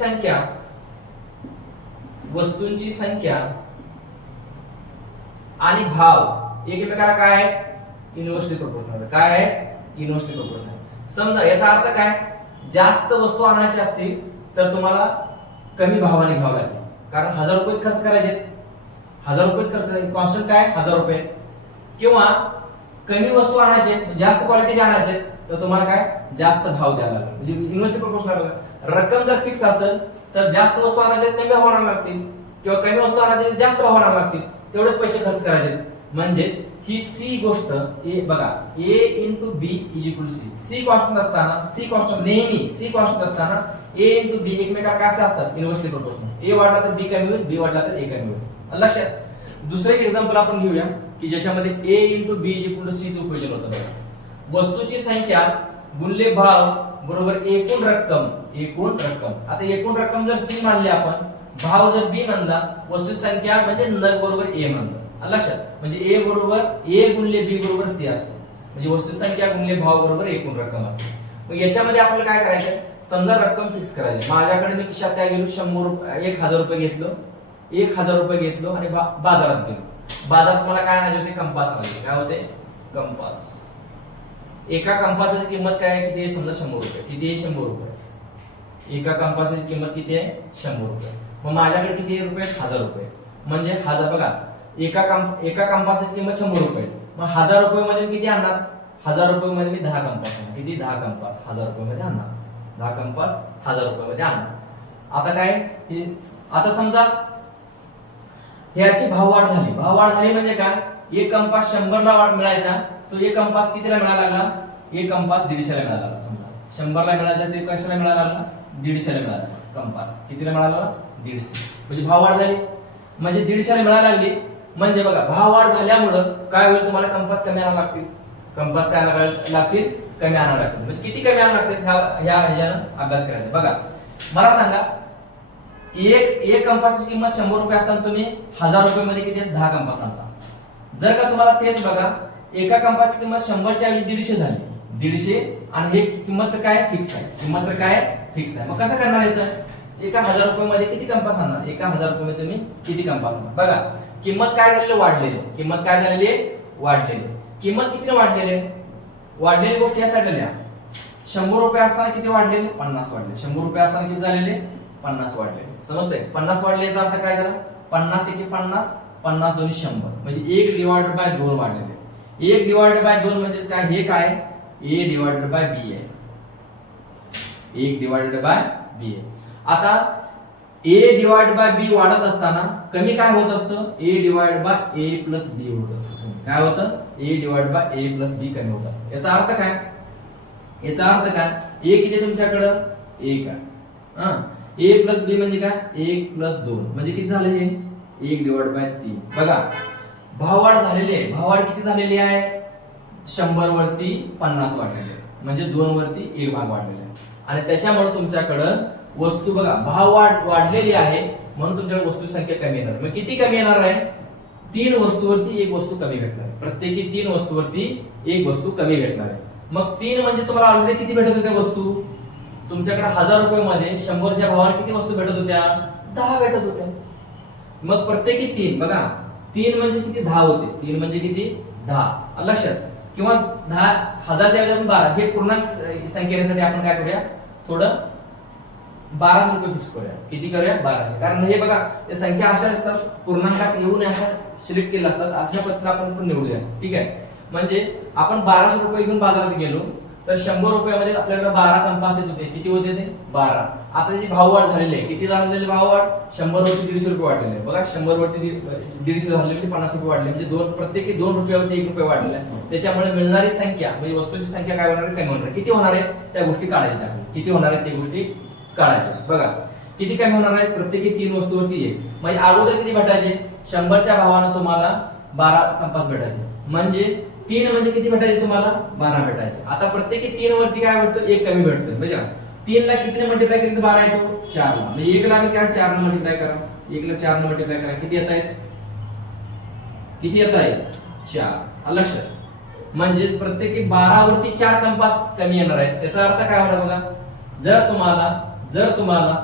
संख्या आणि भाव एकमेकाला काय आहे इन्व्हर्सली प्रोपोर्शनल. काय आहे इन्व्हर्सली प्रोपोर्शनल. समजा याचा अर्थ काय जास्त वस्तू आणायची असतील तर तुम्हाला कमी भावाने घ्यावं लागेल, कारण 1000 रुपये खर्च करायचे. 1000 रुपये खर्च कॉन्स्टंट काय 1000 रुपये. किंवा कमी वस्तू आणायचे जास्त क्वालिटीचे आणायचे तर तुम्हाला काय जास्त भाव द्यावा लागेल. म्हणजे इन्व्हर्सली प्रोपोर्शनल. रक्कम जर फिक्स असेल तर जास्त वस्तू आणायचे कमी भाव आणावे लागतील, किंवा कमी वस्तू आणायचे जास्त भाव आणावे लागतील. तेवढेच पैसे खर्च करायचे. म्हणजे ही सी गोष्ट बघा A into B is equal C. C constant असताना नेहमी सी कॉन्स्टंट असताना A इंटू बी एकमेकांना काय असतात इन्व्हर्सली प्रोपोर्शनल. A वाढला तर B कमी होईल, B वाढला तर A कमी होईल. लक्षात. दुसरे एक एक्झाम्पल आपण घेऊया की ज्याच्यामध्ये A into B is equal to C चं उपयोजन होतं. बघा वस्तूची संख्या गुणले भाव बरोबर एकूण रक्कम. आता एकूण रक्कम जर सी मानली आपण, भाव जर बी मानला, वस्तूची संख्या म्हणजे नग बरोबर A मानलं. लक्षात. म्हणजे A बरोबर A गुणले B बरोबर C असतो. म्हणजे वस्तू संख्या गुणले भाव बरोबर एकूण रक्कम असते. मग याच्यामध्ये आपल्याला काय करायचं समजा रक्कम फिक्स करायची. माझ्याकडे मी खिशात काय गेलो 100 रुपये 1000 रुपये घेतलो. 1000 रुपये घेतलो आणि बाजारात गेलो. बाजारात मला काय आणायचे होते कंपास आणायचे. काय होते कंपास. एका कंपासाची किंमत काय आहे किती आहे समजा 100 रुपये. किती आहे 100 रुपये. एका कंपासाची किंमत किती आहे 100 रुपये. मग माझ्याकडे किती रुपये 1000 रुपये. म्हणजे 1000 बघा एका कंपासाची किंमत 100 रुपये. मग 1000 रुपये मध्ये किती आणणार 1000 रुपये मध्ये मी 10 कंपास आणणार. किती 10 कंपास 1000 रुपये मध्ये आणणार. 10 कंपास 1000 रुपये मध्ये आणणार. आता काय आता समजा ह्याची भाववाढ झाली म्हणजे काय एक कंपास 100 ला मिळायचा तो एक कंपास कितीला मिळायला लागला. एक कंपास 150 ला मिळायला लागला. समजा 100 ला मिळायचा ते कशाला मिळायला लागला 150 ला मिळाला. कंपास कितीला मिळाला 150. म्हणजे भाववाढ झाली. म्हणजे 150 ला मिळायला लागली. म्हणजे बघा भाववाढ झाल्यामुळे काय होईल तुम्हाला कंपास कमी आणावे लागतील. कंपास काय लागतील कमी आणावे लागतील. म्हणजे किती कमी आणावे लागतील ह्याच्यानं अभ्यास करायचा. बघा मला सांगा एक कंपासची किंमत 100 रुपये असताना तुम्ही 1000 रुपये मध्ये किती 10 कंपास आणता. जर का तुम्हाला तेच बघा एका कंपासची किंमत 100 च्या ऐवजी 150 झाली. 150 आणि हे किंमत काय फिक्स आहे. मग कसं करणार याचं एका 1000 रुपये मध्ये किती कंपास आणणार. एका 1000 रुपये मध्ये तुम्ही किती कंपास आणणार. बघा किंमत काय झालेली वाढलेली. किंमत कितीने वाढलेली गोष्ट या साईडला लिहा. 100 रुपये असताना किती वाढलेले 50 वाढले. 100 रुपये असताना किती झालेले 50 वाढले. समजतंय 50 वाढले याचा अर्थ काय झाला 50 एके 50 50 दोन्ही 100 म्हणजे 1 डिवाइडेड बाय 2 वाढलेले. 1 डिवाइडेड बाय 2 म्हणजे काय हे काय ए डिवायडेड बाय बी आहे, 1 डिवायडेड बाय बी आहे. आता ए डिवाइड बाय बी वाढत असताना कमी काय होत असतं, ए डिवाइड बाय ए प्लस बी होत असतं. काय होतं, ए डिवाइड बाय ए प्लस बी कमी होत असतं. याचा अर्थ काय, याचा अर्थ काय, ए किती तुमच्याकडं 1 आहे. ए प्लस बी म्हणजे काय, 1 प्लस 2 म्हणजे किती झाले हे 1 डिवाइड बाय 3. बघा भाववाढ झालेली आहे, भाववाढ किती झालेली आहे, 100 वरती 50 वाढलेली आहे, म्हणजे 2 वरती 1 भाग वाढलेला आहे. आणि त्याच्यामुळे तुमच्याकडं वस्तू बघा भाव वाढलेली आहे म्हणून तुमच्याकडे वस्तूची संख्या कमी येणार. मग किती कमी येणार आहे, 3 वस्तूवरती 1 वस्तू कमी भेटणार आहे. प्रत्येकी 3 वस्तूवरती 1 वस्तू कमी भेटणार आहे. मग 3 म्हणजे तुम्हाला ऑलरेडी किती भेटत होत्या वस्तू, तुमच्याकडे 1000 रुपये मध्ये 100च्या भावाने किती वस्तू भेटत होत्या, 10 भेटत होत्या. मग प्रत्येकी 3 बघा 3 म्हणजे किती 10 होते, 3 म्हणजे किती 10 लक्षात, किंवा 10 1000च्या ऐवजी 12 हे पूर्णांक संख्येसाठी आपण काय करूया, थोडं 1200 रुपये फिक्स करूया. किती करूया 1200, कारण हे बघा या संख्या अशा असतात पूर्णांकात येऊन अशा सिलेक्ट केल्या असतात, अशा पद्धतीने आपण पण निवडूया. ठीक आहे, म्हणजे आपण 1200 रुपये घेऊन बाजारात गेलो तर 100 रुपयामध्ये आपल्याकडे 12 कंपास येत होते. किती होते ते 12. आता त्याची भाववाढ झालेली आहे, किती झालेली भाववाढ, 100 वरती 150 रुपये वाढलेले आहे. बघा 100 वरती 150 झाले म्हणजे 50 रुपये वाढले, म्हणजे प्रत्येकी 2 रुपयावरती 1 रुपये वाढलेला आहे. त्याच्यामुळे मिळणारी संख्या म्हणजे वस्तूची संख्या काय होणार आहे, कमी होणार. किती होणार आहे त्या गोष्टी काढायच्या, किती होणार आहे त्या गोष्टी काढायच्या. बघा किती कमी होणार आहे, प्रत्येकी 3 वस्तूवरती 1. म्हणजे अगोदर किती भेटायचे, 100च्या भावानं तुम्हाला 12 कंपास भेटायचे, म्हणजे 3 म्हणजे किती भेटायचे तुम्हाला 12 भेटायचे. आता प्रत्येकी 3 वरती काय भेटतो, 1 कमी भेटतो. म्हणजे 3 ला कितीने मल्टिप्लाय केलं तर 12 येतो, 4 ला. म्हणजे 1 ला मी काय 4 ने मल्टिप्लाय करा, 1 ला 4 ने मल्टिप्लाय करा, किती येत आहेत, किती येत आहे 4. लक्षात, म्हणजे प्रत्येकी 12 वरती 4 कंपास कमी येणार आहे. त्याचा अर्थ काय होणार बघा, जर तुम्हाला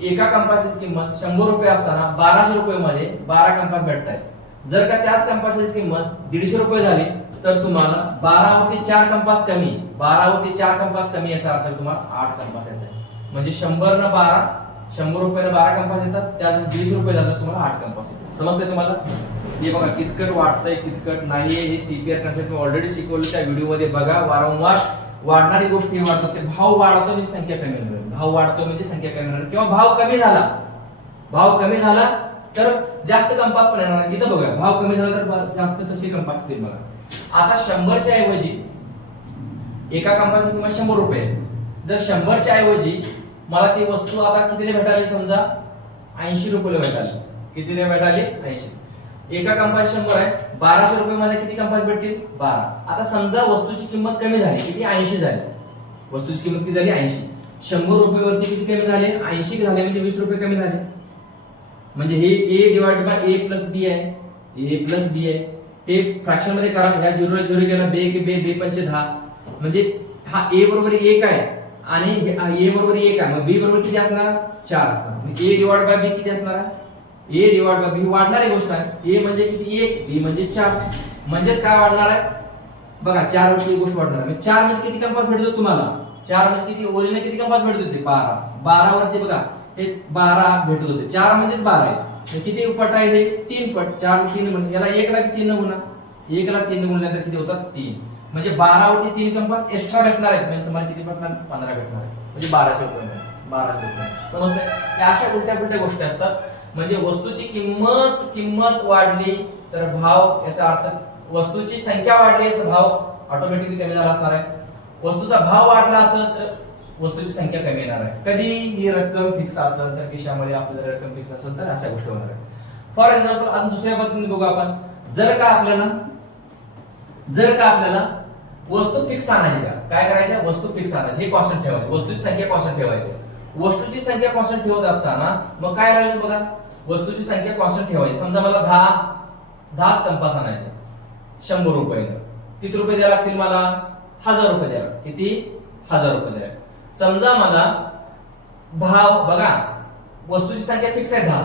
एका कंपासची किंमत 100 रुपये असताना 1200 रुपये मध्ये 12 कंपास भेटतायत, जर का त्याच कंपासची किंमत 150 रुपये झाली तर तुम्हाला 12 वरती 4 कंपास कमी, 12 वरती 4 कंपास कमी याचा अर्थ तुम्हाला 8 कंपास येतात. म्हणजे 100 न 12, 100 रुपये 12 कंपास येतात, त्यात 150 रुपये झालं तुम्हाला 8 कंपास येतात. समजतंय तुम्हाला. हे बघा किचकट वाटतंय किचकट नाहीये, हे सीपीआर कन्सेप्ट मी ऑलरेडी शिकवलं त्या व्हिडिओ मध्ये बघा. वारंवार वाढणारी गोष्ट ही वाढत असते. भाव वाढतो म्हणजे संख्या कमी होणार, भाव वाढतो म्हणजे संख्या कमी होणार, किंवा भाव कमी झाला तर जास्त कंपास पण येणार. इथं बघा भाव कमी झाला तर जास्त कसे कंपास येतील बघा. आता 100च्या ऐवजी एका कंपासची किंमत 100 रुपये, जर 100च्या ऐवजी मला ती वस्तू आता कितीने भेटाली, समजा 80 रुपयाला भेटाली. कितीने भेटाली 80. एका कंपास 100 आहे, 1200 रुपये मध्ये किती कंपास भेटतील 12. आता समजा वस्तूची किंमत कमी झाली, किती 80 झाली, वस्तूची किंमत किती झाली 80. 100 रुपये वरती किती कमी झाले 80 झाले, म्हणजे 20 रुपये कमी झाले. म्हणजे हे a divide by a plus b आहे, a प्लस b आहे. हे फ्रॅक्शन मध्ये करा, ह्या 0 0 गेला, बे के बे 2 पंचे 10, म्हणजे हा a बरोबर 1 आहे आणि a बरोबर 1 आहे, मग b बरोबर किती असणार 4 असणार. म्हणजे a डिवाइड बाय b किती असणार आहे, a डिवाइड बाय b वाढणारी गोष्ट आहे. a म्हणजे किती 1, b म्हणजे 4, म्हणजेच काय वाढणार आहे बघा 4 वरती गोष्ट वाढणार आहे. 4 म्हणजे किती कंपास भेटतो तुम्हाला, 4 म्हणजे किती ओरिजिनल किती कंपास भेटत होते 12. 12 वरती बघा हे 12 भेटत होते, 4 म्हणजेच 12 आहे. किती पट आहे हे 3 पट, 4 3 म्हणजे याला 1 ला 3 न गुणा, 1 ला 3 गुणल्यानंतर किती होतात 3, म्हणजे 12 वरती 3 कंपास एक्स्ट्रा भेटणार आहेत. म्हणजे तुम्हाला किती भेटणार 15 भेटणार आहे, म्हणजे 1200 रुपये 1200 रुपये. समजतंय, या अशा उलट्या गोष्टी असतात. म्हणजे वस्तूची किंमत वाढली तर भाव, याचा अर्थ वस्तूची संख्या वाढली तर भाव ऑटोमॅटिकली कमी झाला असणार आहे. वस्तूचा भाव वाढला असेल तर वस्तूची संख्या कमी येणार आहे. कधी ही रक्कम फिक्स असेल तर खिशामध्ये आपल्याला रक्कम फिक्स असेल तर अशा गोष्टी होणार आहे. फॉर एक्झाम्पल अजून दुसऱ्या पद्धतीने बघू आपण. जर का आपल्याला वस्तू फिक्स आणायची का, काय करायचं, वस्तू फिक्स आणायची, हे कॉन्स्टंट ठेवायची, वस्तूची संख्या कॉन्स्टंट ठेवायची. वस्तूची संख्या कॉन्स्टंट ठेवत असताना मग काय राहील बघा, वस्तूची संख्या कॉन्स्टंट ठेवायची. समजा मला 10 कंपास आणायचे 100 रुपयानं, किती रुपये द्यावे लागतील मला 1000 रुपये द्यावे. किती 1000 रुपये द्यावे. समजा मला भाव बघा, वस्तूची संख्या फिक्स आहे 10,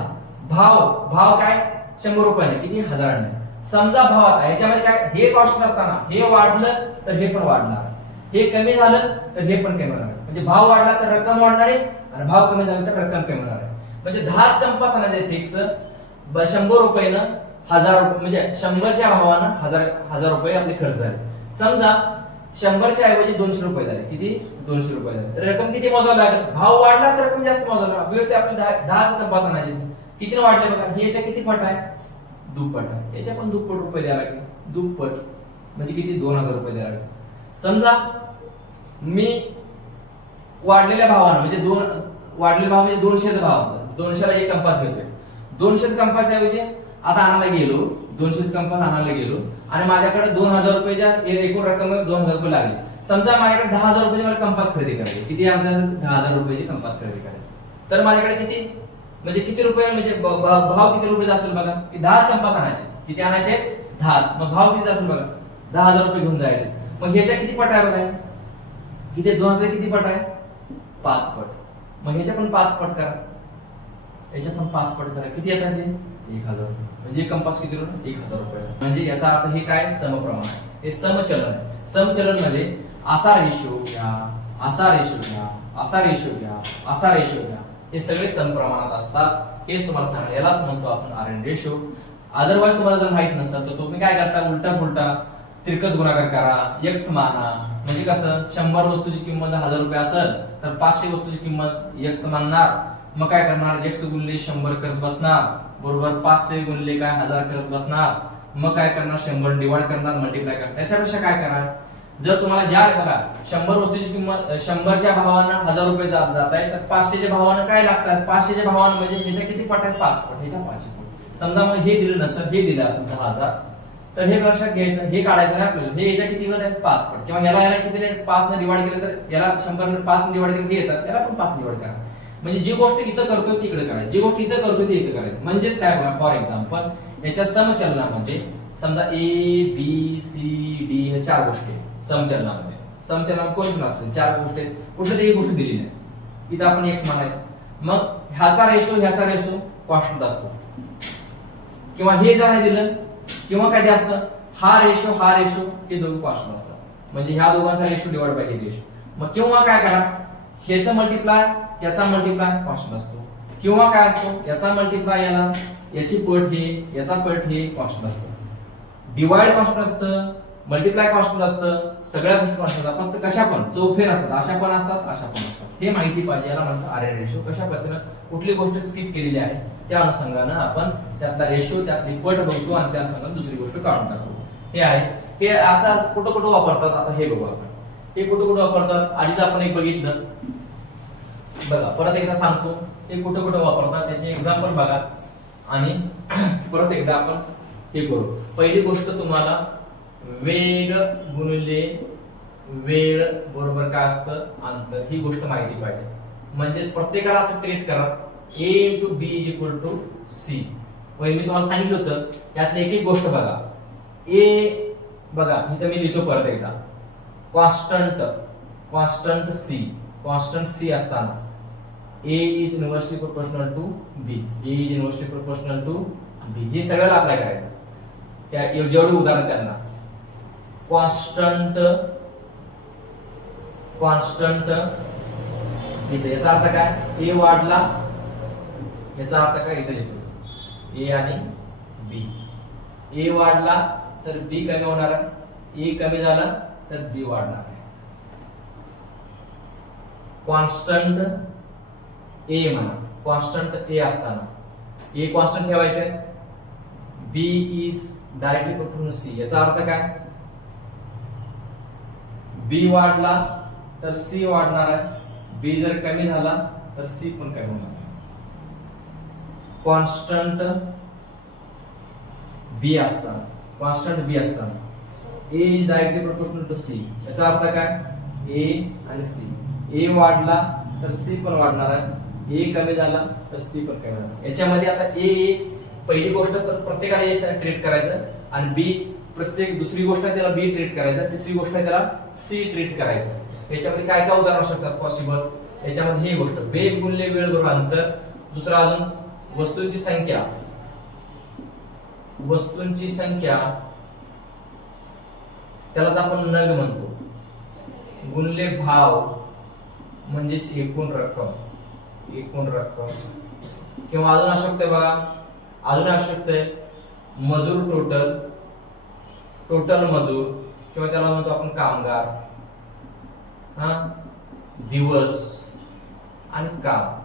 भाव काय 100 रुपयाने, किती 1000 ने. समजा भाव आता याच्यामध्ये काय, हे कॉस्ट असताना हे वाढलं तर हे पण वाढणार, हे कमी झालं तर हे पण कमी होणार. म्हणजे भाव वाढला तर रक्कम वाढणार आहे आणि भाव कमी झाला तर रक्कम कमी होणार आहे. म्हणजे 10 कंपास आणायचे फिक्स 100 रुपयानं 1000 रुपये, म्हणजे 100च्या भावानं 1000 रुपये आपले खर्च आहे. समजा 100च्या ऐवजी 200 रुपये झाले. किती? 200 रुपये झाले. तर रक्कम किती मोजावी लागेल? भाव वाढला तर रक्कम जास्त मोजावी लागेल. व्यवस्थित आपण 10 कंपास आणायचे. किती वाढले बघा? हे याच्या किती पट आहे? दुप्पट आहे. याच्या पण दुप्पट रुपये द्यावे लागेल. दुप्पट म्हणजे किती? 2000 रुपये द्यावे लागेल. समजा मी वाढलेल्या भावानं म्हणजे वाढलेले भाव म्हणजे 200चा भाव, 200ला एक कंपास घेतोय. 200 कंपास ऐवजी आता आणायला गेलो, 200 कंपास आणायला गेलो आणि माझ्याकडे 2000 रुपयाच्या एकूण रक्कम 2000 रुपये लागले. समजा माझ्याकडे 10000 रुपयाचे मला कंपास खरेदी करायचे. किती? 10000 रुपयाचे कंपास खरेदी करायचे. तर माझ्याकडे किती म्हणजे किती रुपये म्हणजे भाव किती रुपयाचा असेल बघा? की 10 कंपास आणायचे. किती आणायचे? 10. मग भाव किती असेल बघा? 10000 रुपये घेऊन जायचे. मग ह्याच्या किती पट आहे बघा? किती? 2000 किती पट आहे? 5 पट. मग ह्याच्या पण 5 पट करा. याच्या पण 5 पट करा. किती येतात ते? 1000 रुपये. म्हणजे कंपास किती रुपये? 1000 रुपये. म्हणजे याचा अर्थ हे काय? समप्रमाण आहे. हे समचलन आहे. समचलन मध्ये असा रेशो घ्या, असा रेशो घ्या, असा रेशो घ्या, असा रेशो घ्या. हे सगळे समप्रमाणात असतात. हेच तुम्हाला सांगा. यालाच म्हणतो आपण RN रेशो. अदरवाइज तुम्हाला जर माहित नसेल तर तुम्ही काय करता? उलटा पुलटा तिरकस गुणाकार करा, x माना. म्हणजे कसं? 100 वस्तूची किंमत 1000 रुपये असेल तर 500 वस्तूची किंमत x मानणार. मग काय करणार? x गुणिले 100 करत बसणार, बरोबर 500 गुणिले काय 1000 करत बसणार. मग काय करणार? 100 डिवाइड करणार, मल्टिप्लाय करणार. त्याच्यापेक्षा काय करा? जर तुम्हाला ज्या बघा 100 वस्तूची किंमत 100च्या भावानं 1000 रुपये जात आहे तर 500च्या भावानं काय लागतात? 500च्या भावानं म्हणजे ह्याच्या किती पट आहेत? 5 पट. ह्याच्या 5 पट. समजा मग हे दिलं नसेल, हे दिलं असेल 10000 तर हे लक्षात घ्यायचं, हे काढायचं नाही आपल्याला. हे याच्या किती आहेत? 5 पट. किंवा याला किती 5 ने डिवाइड केलं तर याला 100 ने 5 ने डिवाइड केलं हे येतात, याला पण 5 ने डिवाइड करा. म्हणजे जी गोष्ट इथं करतोय ती इकडे करायची, जी गोष्ट इथं करतोय ती इथं करायची. म्हणजेच काय बघा, फॉर एक्झाम्पल याच्या समचलनामध्ये समजा A B C D ह्या 4 गोष्टी समचलनामध्ये. समचलनात कोण असतो? 4 गोष्टी आहेत. कुठे तरी एक गोष्ट दिली नाही, इथं आपण x मानायचं. मग ह्याचा रेशो कॉन्स्टंट असतो. किंवा हे जर नाही दिलं किंवा काय असतं, हा रेशो हे दोघं कॉन्स्टंट असतात. म्हणजे ह्या दोघांचा रेशो डिवाइड बाय हे रेशो. मग किंवा काय करा, ह्याचा मल्टिप्लाय याचा मल्टिप्लाय कॉन्स्टंट असतो. किंवा काय असतो, याचा मल्टिप्लाय याला, याची पट हे, याचा पट हे कॉन्स्टंट असतो. डिवाइड कॉन्स्टंट असतं, मल्टिप्लाय कॉन्स्टंट असतं, सगळ्या गोष्टी कॉन्स्टंट असतात. फक्त कशा पण चौफेर असतात, अशा पण असतात, अशा पण असतात. हे माहिती पाहिजे. याला म्हणतात RN रेशो. कशा पद्धतीने कुठली गोष्ट स्किप केलेली आहे त्या अनुषंगानं आपण त्यातला रेशो, त्यातली पट बघतो आणि त्या अनुषंगाने दुसरी गोष्ट काढून टाकतो. हे आहे. हे असं कुठं कुठं वापरतात आता हे बघू आपण. हे कुठं कुठं वापरतात आधीच आपण एक बघितलं बघा, परत एकदा सांगतो हे कुठं कुठं वापरतात त्याचे एक्झाम्पल बघा आणि परत एकदा आपण हे करू. पहिली गोष्ट तुम्हाला वेग गुणिले वेळ बरोबर काय असतं? अंतर. ही गोष्ट माहिती पाहिजे. म्हणजेच प्रत्येकाला असं ट्रीट करा A × B = C. मी तुम्हाला सांगितलं होतं यातली एक एक गोष्ट बघा. A बघा इथं मी लिहितो परत एकदा. कॉन्स्टंट C असताना A is inversely proportional to B. A is inversely proportional to B. हे सगळ्याला अप्लाय करायचं. त्या जेवढे उदाहरण त्यांना कॉन्स्टंट इथे याचा अर्थ काय? A वाढला, याचा अर्थ काय? इथे लिहितो A आणि B. A वाढला तर B कमी होणार आहे, A कमी झाला तर B वाढणार आहे. कॉन्स्टंट A म्हणा, कॉन्स्टंट A असताना A कॉन्स्टंट ठेवायचं आहे, B is directly proportional C. याचा अर्थ काय? B वाढला तर C वाढणार आहे, B जर कमी झाला तर C पण कमी होणार आहे. कॉन्स्टंट B असताना A is directly proportional to C. याचा अर्थ काय? A आणि C. A वाढला तर C पण वाढणार आहे, A कमी झाला तर C पण कमी होणार. याच्यामध्ये आता A पहिली गोष्ट प्रत्येकाला A ट्रीट करायचं आणि B प्रत्येक दुसरी गोष्ट आहे त्याला B ट्रीट करायचं, तिसरी गोष्ट आहे त्याला C ट्रीट करायचं. याच्यामध्ये काय काय उदाहरण असू शकतात पॉसिबल? याच्यामध्ये ही गोष्ट वेग गुणिले वेळ बरोबर अंतर. दुसरा अजून वस्तूंची संख्या त्यालाच आपण नग म्हणतो, गुणले भाव म्हणजेच एकूण रक्कम. किंवा अजून असू शकते बघा, अजून असू शकते मजूर टोटल मजूर, किंवा त्याला म्हणतो आपण कामगार. हा दिवस आणि काम.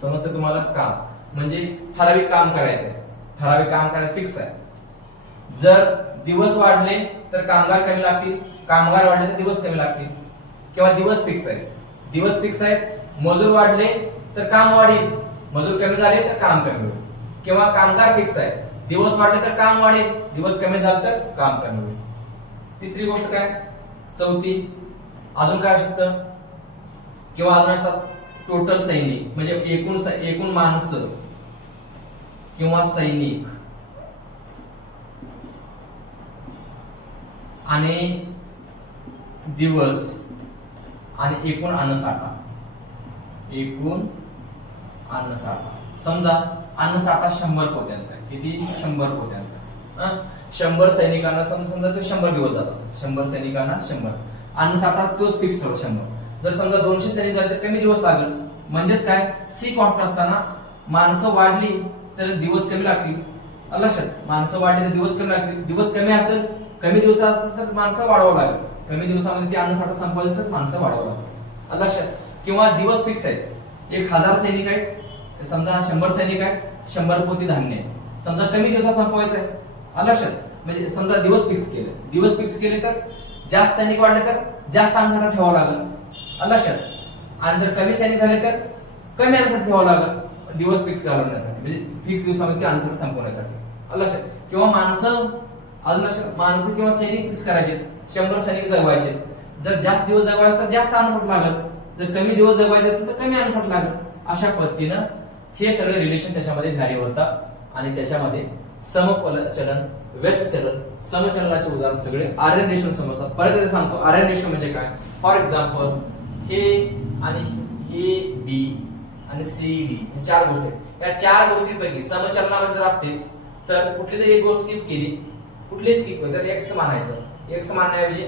समजतं तुम्हाला? काम म्हणजे ठराविक काम करायचंय, ठराविक काम करायचं फिक्स आहे. जर दिवस वाढले तर कामगार कमी लागतील, कामगार वाढले तर दिवस कमी लागतील. किंवा दिवस फिक्स आहे, दिवस फिक्स आहे. मजूर वाढले तर काम वाढेल, मजूर कमी झाले तर काम कमी होईल. किंवा कामगार फिक्स आहे, दिवस वाढले तर काम वाढेल, दिवस कमी झाले तर काम कमी होईल. तिसरी गोष्ट काय? चौथी अजून काय असतं? किंवा अजून असतात टोटल सैनिक, म्हणजे एकूण माणसं किंवा सैनिक आणि दिवस आणि एकूण अन्नसाठा. एकूण अन्नसाठा. समजा अन्नसाठा 100 पोत्यांचा आहे. किती? 100 पोत्यांचा. 100 सैनिकांना समजा तो 100 दिवस जात असेल. 100 सैनिकांना 100 अन्नसाठा तोच फिक्स ठेवा 100. जर समजा 200 सैनिक झाले तर कमी दिवस लागेल. म्हणजेच काय? सी कॉन्स्टंट असताना माणसं वाढली तर दिवस कमी लागतील. लक्षात? माणसं वाढली तर दिवस कमी लागतील. दिवस कमी असेल, कमी दिवस असेल तर माणसं वाढवावं लागेल. कमी दिवसामध्ये ते अन्नसाठा संपवायचं तर माणसं वाढवावं लागेल. लक्षात? किंवा दिवस फिक्स आहे. 1000 सैनिक आहेत, समजा 100 सैनिक आहेत, 100 पोती धान्य आहे. समजा कमी दिवसात संपवायचं आहे. लक्षात? म्हणजे समजा दिवस फिक्स केले, दिवस फिक्स केले तर जास्त सैनिक वाढले तर जास्त अन्नसाठा ठेवावा लागेल. लक्षात? आणि जर कमी सैनिक झाले तर कमी अन्नसाठा ठेवावा लागेल, दिवस फिक्स घालवण्यासाठी, म्हणजे फिक्स दिवसामध्ये अन्नसाठा संपवण्यासाठी. लक्षात? किंवा माणसं माणसं किंवा सैनिक फिक्स करायचे. 100 सैनिक जगवायचे. जर जास्त दिवस जगवायचे तर जास्त अन्नसाठा लागेल, जर कमी दिवस जगवायचे असतील तर कमी अन्नसाठा लागेल. अशा पद्धतीनं हे सगळे रिलेशन त्याच्यामध्ये व्हॅरी होतात आणि त्याच्यामध्ये समचलन, व्यस्त चलन, समचलनाचे उदाहरण सगळे आर्यन रेशो समजतात. परत एकदा सांगतो, आर्यन रेशो म्हणजे काय? फॉर एक्झाम्पल हे आणि हे बी आणि सी डी हे 4 गोष्टी. या 4 गोष्टींपैकी समचलनामध्ये जर असतील तर कुठली तरी एक गोष्ट स्किप केली, कुठली स्किप केली तर एक्स मानायचं. एक्स मानण्याऐवजी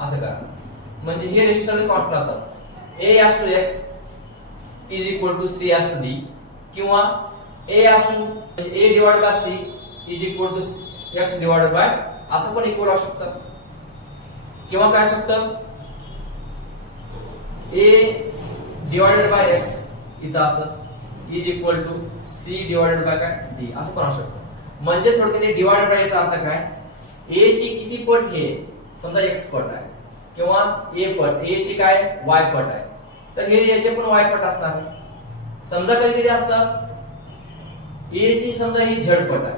असं करा, म्हणजे हे रेशो सगळे कॉन्स्टंट असतात. a as to x is equal to c as to d किंवा a as to म्हणजे a divided by c is equal to x divided by असं पण इक्वल असू शकतं. किंवा काय असू शकतं? a divided by x इथं असं is equal to c divided by काय d असं पण असू शकतं. म्हणजे थोडक्यात डिवाइडेड बाय याचा अर्थ काय? a ची किती पट हे समजा x पट आहे किंवा a पट, a ची काय y पट आहे, तर हे याचे पण y पट असणार. समजा कधी कधी असतं a ची समजा ही z पट आहे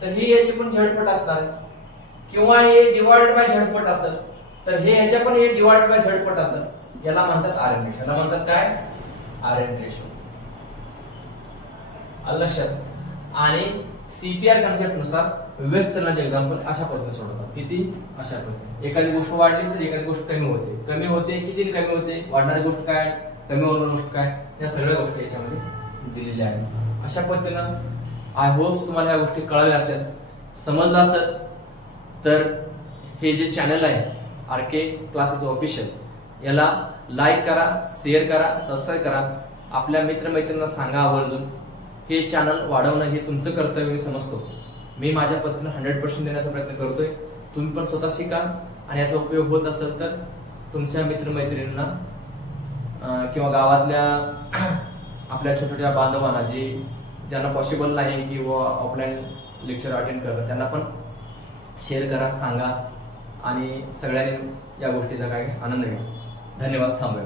तर ही याची पण z पट असणार. किंवा हे डिवाइडेड बाय z पट असेल तर हे याच्या पण हे डिवाइडेड बाय z पट असेल. याला म्हणतात आर्यन रेशो. याला म्हणतात काय? आर्यन रेशो. लक्षात? आणि सीपीआर कन्सेप्ट नुसार व्यस्त चलनाचे एक्झाम्पल अशा पद्धतीने सोडवतात. किती? अशा पद्धतीने. एखादी गोष्ट वाढली तर एखादी गोष्ट कमी होते. कमी होते किती कमी होते? वाढणारी गोष्ट काय, कमी होणारी गोष्ट काय, या सगळ्या गोष्टी याच्यामध्ये दिलेल्या आहेत. अशा पद्धतीनं आय होप तुम्हाला या गोष्टी कळाल्या असेल, समजलं असेल. तर हे जे चॅनल आहे आरके क्लासेस ऑफिशियल, याला लाईक करा, शेअर करा, सबस्क्राईब करा. आपल्या मित्रमैत्रिणींना सांगा आवर्जून. हे चॅनल वाढवणं हे तुमचं कर्तव्य मी समजतो. मी माझ्या पद्धतीने 100% देण्याचा प्रयत्न करतोय. तुम्ही पण स्वतः शिका आणि याचा उपयोग होत असेल तर तुमच्या मित्रमैत्रिणींना किंवा गावातल्या आपल्या छोट्या छोट्या बांधवांना ज्यांना पॉसिबल नाही किंवा ऑफलाईन लेक्चर अटेंड करणं, त्यांना पण शेअर करा, सांगा आणि सगळ्यांनी या गोष्टीचा काय आनंद घ्या. धन्यवाद. थांबूया.